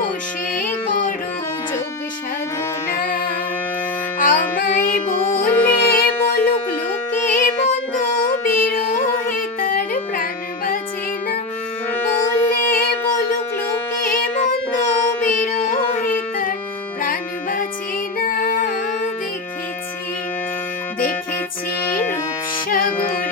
বসে করো যোগ সাধনা। আমায় বলে বলুক লোকে মন্দ, বিরহে তার প্রাণ বাঁচে না। বললে বলুক লোকে মন্দ, বিরহে তার প্রাণ বাঁচে না। দেখেছি দেখেছি রূপসাগর